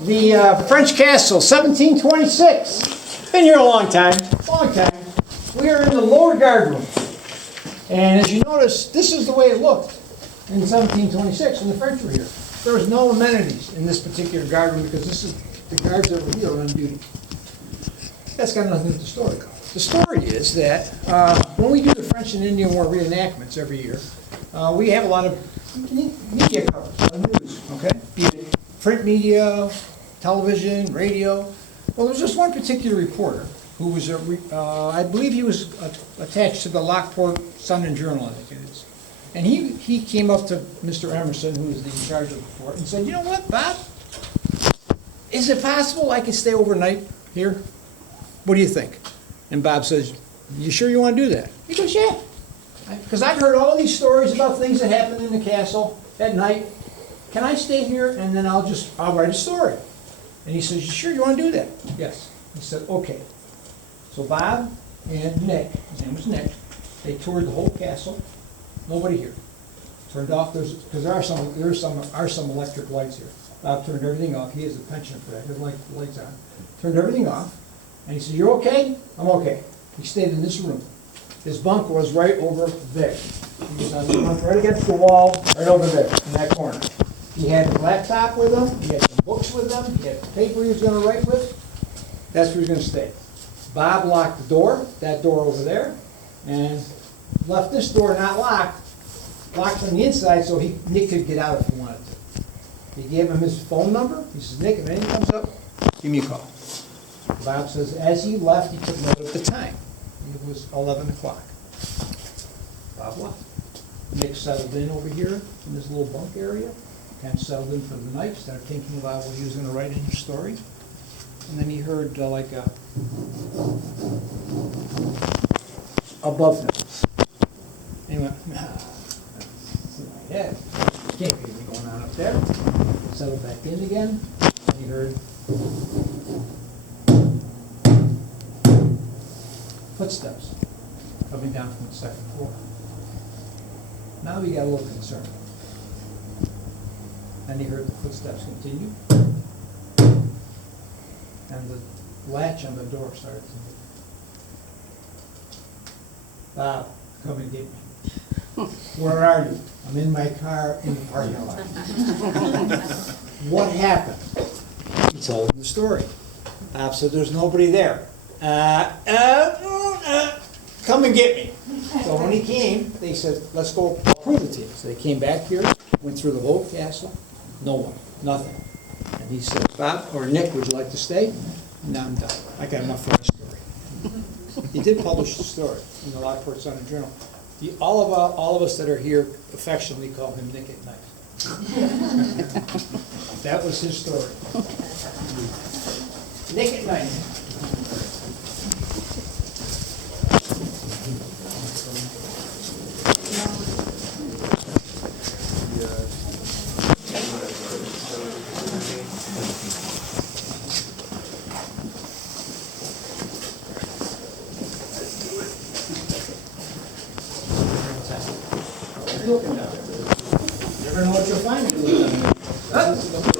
The French Castle, 1726. Been here a long time, long time. We are in the lower guard room. And as you notice, this is the way it looked in 1726 when the French were here. There was no amenities in this particular guard room because this is the guards that were here on duty. That's got nothing to do with the story. The story is that when we do the French and Indian War reenactments every year, we have a lot of media coverage, a lot of news, okay? Be it print media, television, radio. Well, there's just one particular reporter who was, I believe he was attached to the Lockport Sun and Journal, I think it is. And he came up to Mr. Emerson, who was in charge of the fort, and said, you know what, Bob? Is it possible I could stay overnight here? What do you think? And Bob says, you sure you want to do that? He goes, yeah. Because I've heard all these stories about things that happen in the castle at night. Can I stay here and then I'll write a story? And he says, you sure you want to do that? Yes. He said, okay. So Bob and Nick, his name was Nick, they toured the whole castle. Nobody here. Turned off, because there are some electric lights here. Bob turned everything off. He has a penchant for that. He doesn't like the lights on. Turned everything off. And he said, you're okay? I'm okay. He stayed in this room. His bunk was right over there. He was on the bunk right against the wall, right over there, in that corner. He had his laptop with him, he had some books with him, he had paper he was going to write with. That's where he was going to stay. Bob locked the door, that door over there, and left this door not locked, locked from the inside so Nick could get out if he wanted to. He gave him his phone number. He says, Nick, if anything comes up, give me a call. Bob says, as he left, he took note of the time. It was 11 o'clock. Bob left. Nick settled in over here in this little bunk area, kind of settled in for the night, started thinking about what he was going to write in his story. And then he heard like above him. And he went, yeah, can't be anything going on up there. Settled back in again, and he heard footsteps coming down from the second floor. Now he got a little concerned. Then he heard the footsteps continue, and the latch on the door started to move. Bob, come and get me. Where are you? I'm in my car in the parking lot. What happened? He told him the story. Bob said, there's nobody there. Come and get me. So when he came, they said, let's go, I'll prove it to you. So they came back here, went through the whole castle, no one, nothing. And he said, Bob, or Nick, would you like to stay? No, I'm done. I got enough for my story. He did publish the story in the Lockport Sun and Journal. All of us that are here affectionately call him Nick at Night. That was his story. Nick at Night. Looking down there. You never know what you'll find if you look down there.